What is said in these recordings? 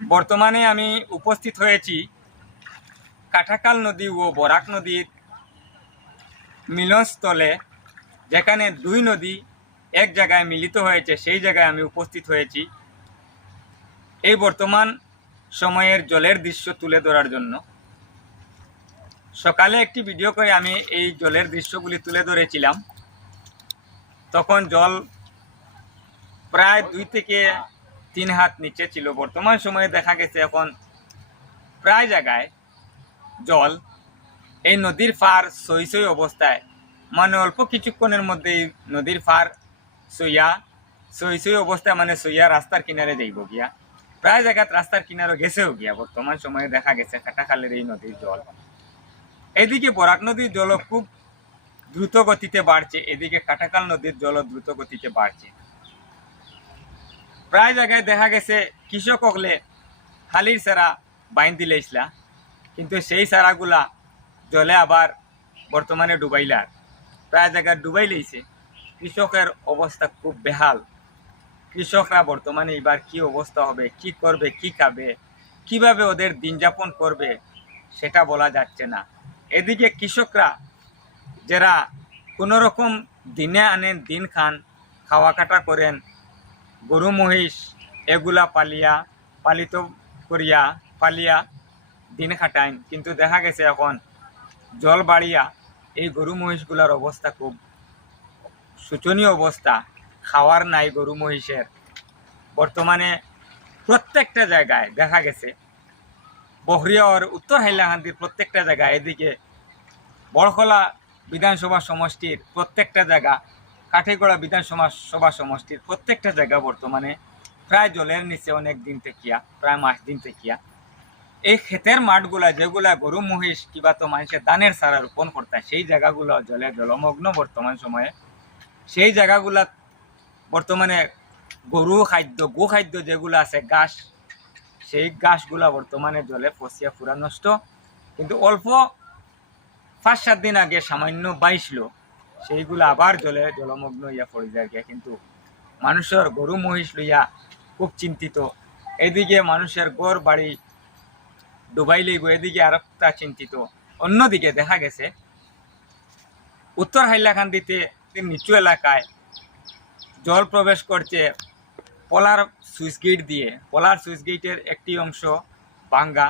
বর্তমানে আমি উপস্থিত হয়েছি কাঠাকাল নদী ও বরাক নদীর মিলনস্থলে, যেখানে দুই নদী এক জায়গায় মিলিত হয়েছে, সেই জায়গায় আমি উপস্থিত হয়েছি। এই বর্তমান সময়ের জলের দৃশ্য তুলে ধরার জন্য। সকালে একটি ভিডিও করে আমি এই জলের দৃশ্যগুলি তুলে ধরেছিলাম। তখন জল প্রায় দুই থেকে তিন হাত নিচে ছিল। বর্তমান সময়ে দেখা গেছে এখন প্রায় জায়গায় জল এই নদীর ফার সই সই অবস্থায়। মানে অল্প কিছুক্ষণের মধ্যেই নদীর ফার সইয়া, সই সই অবস্থায় মানে সইয়া রাস্তার কিনারে যাইব গিয়া। প্রায় জায়গাত রাস্তার কিনারে গেছেও গিয়া। বর্তমান সময়ে দেখা গেছে কাটাখালের এই নদীর জল। এদিকে বরাক নদীর জলও খুব দ্রুত গতিতে বাড়ছে। এদিকে কাটাকাল নদীর জলও দ্রুত গতিতে বাড়ছে। প্রায় জায়গায় দেখা গেছে কৃষক হকলে খালির সারা বাইন দিলে ইসলা। কিন্তু সেই সারাগুলা জলে আবার বর্তমানে ডুবাইলার প্রায় জায়গায় ডুবাই লইছে। কৃষকের অবস্থা খুব বেহাল। কৃষকরা বর্তমানে এবার কি অবস্থা হবে, কি করবে, কি খাবে, কীভাবে ওদের দিন যাপন করবে, সেটা বলা যাচ্ছে না। এদিকে কৃষকরা যারা কোনোরকম দিনে আনেন, দিন খান, খাওয়া কাটা করেন গরু মহিষ এগুলা পালিয়া, পালিত করিয়া পালিয়া দিন খাটাইন। কিন্তু দেখা গেছে এখন জল বাড়িয়া এই গরু মহিষগুলার অবস্থা খুব শোচনীয় অবস্থা খাওয়ার নাই গরু মহিষের বর্তমানে প্রত্যেকটা জায়গায় দেখা গেছে বহরিয়ার উত্তর হাইলাকান্দির প্রত্যেকটা জায়গায় এদিকে বড়খলা বিধানসভা সমষ্টির প্রত্যেকটা জায়গা কাঠিগড়া বিধানসভা সভা সমষ্টির প্রত্যেকটা জায়গা বর্তমানে প্রায় জলের নিচে অনেক দিন থেকিয়া, প্রায় মাস দিন থেকিয়া। এই ক্ষেতের মাঠগুলা, যেগুলা গরু, মহিষ কিবা তো মানুষের দানের সারা রোপণ করতে সেই জায়গাগুলো জলে জলমগ্ন বর্তমান সময়ে। সেই জায়গাগুলা বর্তমানে গরু খাদ্য, গো খাদ্য যেগুলো আছে, ঘাস, সেই ঘাসগুলা বর্তমানে জলে পচিয়া পুরা নষ্ট। কিন্তু অল্প পাঁচ সাত দিন আগে সামান্য বাইছিল সেইগুলো আবার জলে জলমগ্ন ইয়া পড়ে যায় গিয়া। কিন্তু মানুষের গরু মহিষ লইয়া খুব চিন্তিত। এদিকে মানুষের গড় বাড়ি ডুবাই লইব, এদিকে আর একটা চিন্তিত। অন্যদিকে দেখা গেছে, উত্তর হাইলাকান্দিতে নিচু এলাকায় জল প্রবেশ করছে পলার সুইচ গেট দিয়ে। পলার সুইচ গেটের একটি অংশ বাঙ্গা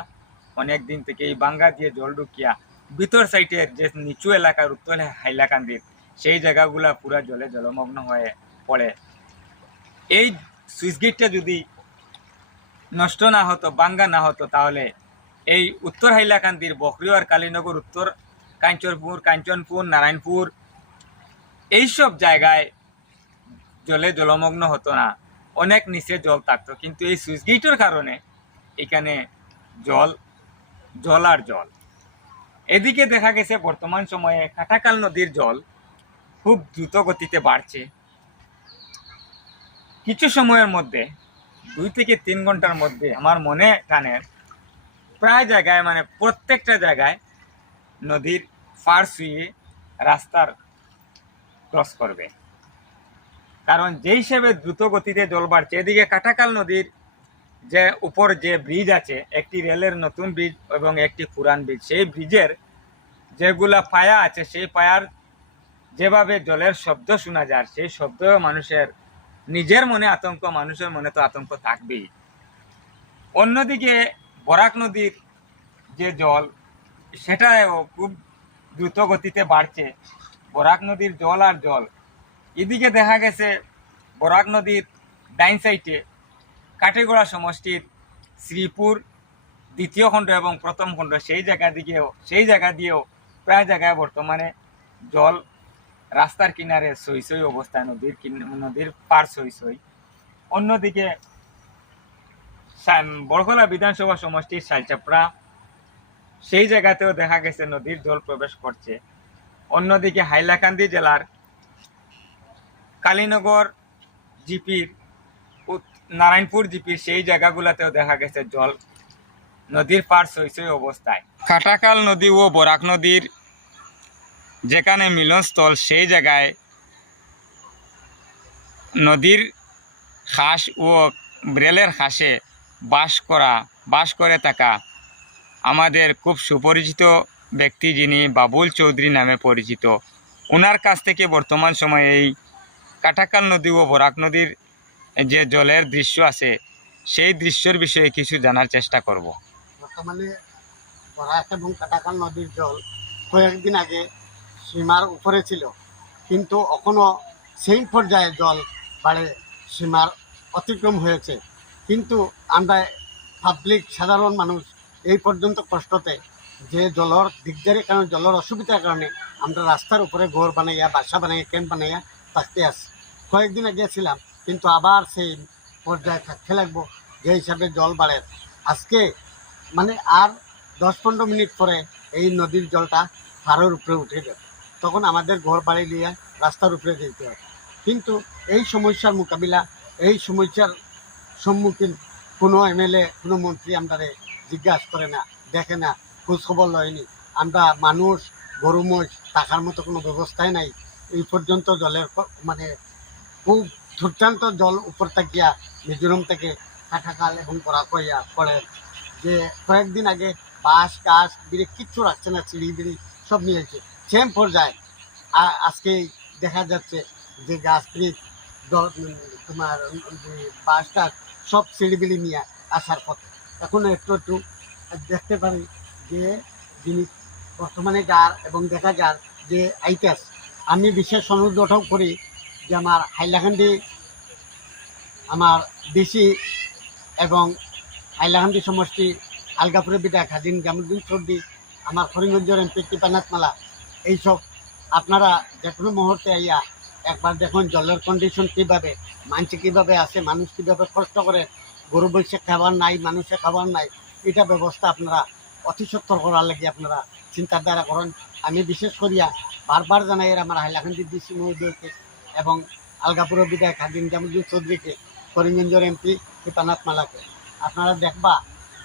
অনেক দিন থেকে এই বাঙ্গা দিয়ে জল ঢুকিয়া ভিতর সাইডের যে নিচু এলাকার উত্তর হাইলাকান্দির সেই জায়গাগুলা পুরা জলে জলমগ্ন হয়ে পড়ে। এই সুইচ গেটটা যদি নষ্ট না হতো, বাঙ্গা না হতো, তাহলে এই উত্তর হাইলাকান্দির বকরিয়ার কালীনগর উত্তর, কাঞ্চনপুর কাঞ্চনপুর, নারায়ণপুর, এইসব জায়গায় জলে জলমগ্ন হতো না। অনেক নিচে জল থাকতো, কিন্তু এই সুইচ গেটের কারণে এখানে জল জল আর জল। এদিকে দেখা গেছে বর্তমান সময়ে কাটাকাল নদীর জল খুব দ্রুত গতিতে বাড়ছে। কিছু সময়ের মধ্যে, দুই থেকে তিন ঘণ্টার মধ্যে আমার মনে টানের প্রায় জায়গায় মানে প্রত্যেকটা জায়গায় নদীর ফার শুয়ে রাস্তার ক্রস করবে। কারণ যে হিসেবে দ্রুত গতিতে জল বাড়ছে, এদিকে কাটাকাল নদীর যে উপর যে ব্রিজ আছে, একটি রেলের নতুন ব্রিজ এবং একটি পুরান ব্রিজ সেই ব্রিজের যেগুলা পায়া আছে, সেই পায়ার যেভাবে জলের শব্দ শোনা যায়, সেই শব্দ মানুষের, নিজের মনে আতঙ্ক, মানুষের মনে তো আতঙ্ক থাকবেই। অন্যদিকে বরাক নদীর যে জল সেটাও খুব দ্রুত গতিতে বাড়ছে। বরাক নদীর জল আর জল। এদিকে দেখা গেছে, বরাক নদীর ডাইন সাইটে কাঠিগড়া সমষ্টির শ্রীপুর দ্বিতীয় খণ্ড এবং প্রথম খণ্ড, সেই জায়গা দিকেও, সেই জায়গা দিয়েও প্রায় জায়গায় বর্তমানে জল রাস্তার কিনারে সই সই অবস্থায় নদীর নদীর পার সই সই। অন্যদিকে বড়খলা বিধানসভা সমষ্টির শালচাপড়া, সেই জায়গাতেও দেখা গেছে নদীর জল প্রবেশ করছে। অন্যদিকে হাইলাকান্দি জেলার কালীনগর জিপির নারায়ণপুর জিপির সেই জায়গাগুলোতেও দেখা গেছে জল, নদীর পার সই সই অবস্থায়। কাটাকাল নদী ও বরাক নদীর যেখানে মিলনস্থল সেই জায়গায় নদীর খাস ও ব্রেলের খাসে বাস করা, বাস করে থাকা আমাদের খুব সুপরিচিত ব্যক্তি যিনি বাবুল চৌধুরী নামে পরিচিত। ওনার কাছ থেকে বর্তমান সময়ে এই কাটাকাল নদী ও বরাক নদীর যে জলের দৃশ্য আছে, সেই দৃশ্যের বিষয়ে কিছু জানার চেষ্টা করব। বর্তমানে বরাক এবং কাটাখাল নদীর জল কয়েকদিন আগে সীমার উপরে ছিল। কিন্তু এখনও সেই পর্যায়ে জল বাড়ে, সীমার অতিক্রম হয়েছে। কিন্তু আমরা পাবলিক সাধারণ মানুষ এই পর্যন্ত কষ্টতে যে জলর দিকদারের কারণে, জলর অসুবিধার কারণে আমরা রাস্তার উপরে ঘর বানাইয়া, বাসা বানাইয়া ক্যাম্প বানাইয়া থাকতে আসি কয়েকদিন আগে ছিলাম, কিন্তু আবার সেই পর্যায়ে থাকতে লাগবো, যে হিসাবে জল বাড়ে। আজকে মানে আর দশ পনেরো মিনিট পরে এই নদীর জলটা পাড়ের উপরে উঠে যাবে। তখন আমাদের ঘর বাড়ি নিয়ে রাস্তার উপরে যেতে হয়। কিন্তু এই সমস্যার মোকাবিলা, এই সমস্যার সম্মুখীন কোনো এমএলএ, কোনো মন্ত্রী আমরা জিজ্ঞাসা করে না, দেখে না, খোঁজখবর লয়নি। আমরা মানুষ, গরু মোষ থাকার মতো কোনো ব্যবস্থাই নাই। এই পর্যন্ত জলের মানে খুব দুর্দান্ত জল উপর থাকিয়া, মিজোরাম থেকে কাটাকাল এবং করাকইয়া পড়ে। যে কয়েকদিন আগে বাঁশ গাছ বিড়ে কিচ্ছু রাখছে না, চিড়ি, বিড়ি সব নিয়েছে সেম পর্যায়ে। আজকে দেখা যাচ্ছে যে গাছ বিড়ি তোমার গাছ সব সিঁড়িবিড়ি নিয়ে আসার পথে। এখন একটু একটু দেখতে পারি যে জিনিস বর্তমানে যার এবং দেখা যার যে আইতাস, আমি বিশেষ অনুরোধ করি যে আমার হাইলাকান্দি, আমার ডিসি এবং হাইলাকান্দি সমষ্টি, আলগাপুরের বিধায়ক হাজিন জামুদ্দিন চৌধুরী, আমার করিমগঞ্জের এমপি কৃপানাথ মালা এইসব আপনারা যে কোনো মুহূর্তে আইয়া একবার দেখুন জলের কন্ডিশন কীভাবে মানুষ কীভাবে আসে মানুষ কীভাবে কষ্ট করে, গরু বৈশে খাবার নাই, মানুষে খাবার নাই, এটা ব্যবস্থা আপনারা অতি সত্তর করার লাগে আপনারা চিন্তাধারা করেন। আমি বিশেষ করিয়া বারবার জানাই আমার হাইলাকান্দি ডিসি মহোদয়কে এবং আলগাপুরের বিধায়ক হাজিন জামুদ্দিন চৌধুরীকে, করিমগঞ্জের এমপি কৃপানাথ মালাকে। আপনারা দেখবা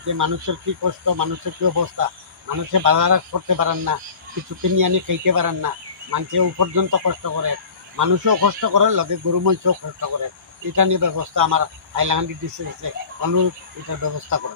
যে মানুষের কি কষ্ট, মানুষের কী অবস্থা, মানুষে বাজার করতে পারেন না কিছু কিনি আনি খাইতে পারেন না। মানুষে পর্যন্ত কষ্ট করে। মানুষও কষ্ট করে, লগে গরু মহিষও কষ্ট করে। এটা নিয়ে ব্যবস্থা আমার হাইলাকান্দি ডিস্ট্রিক্টে অনুরোধ এটার ব্যবস্থা করে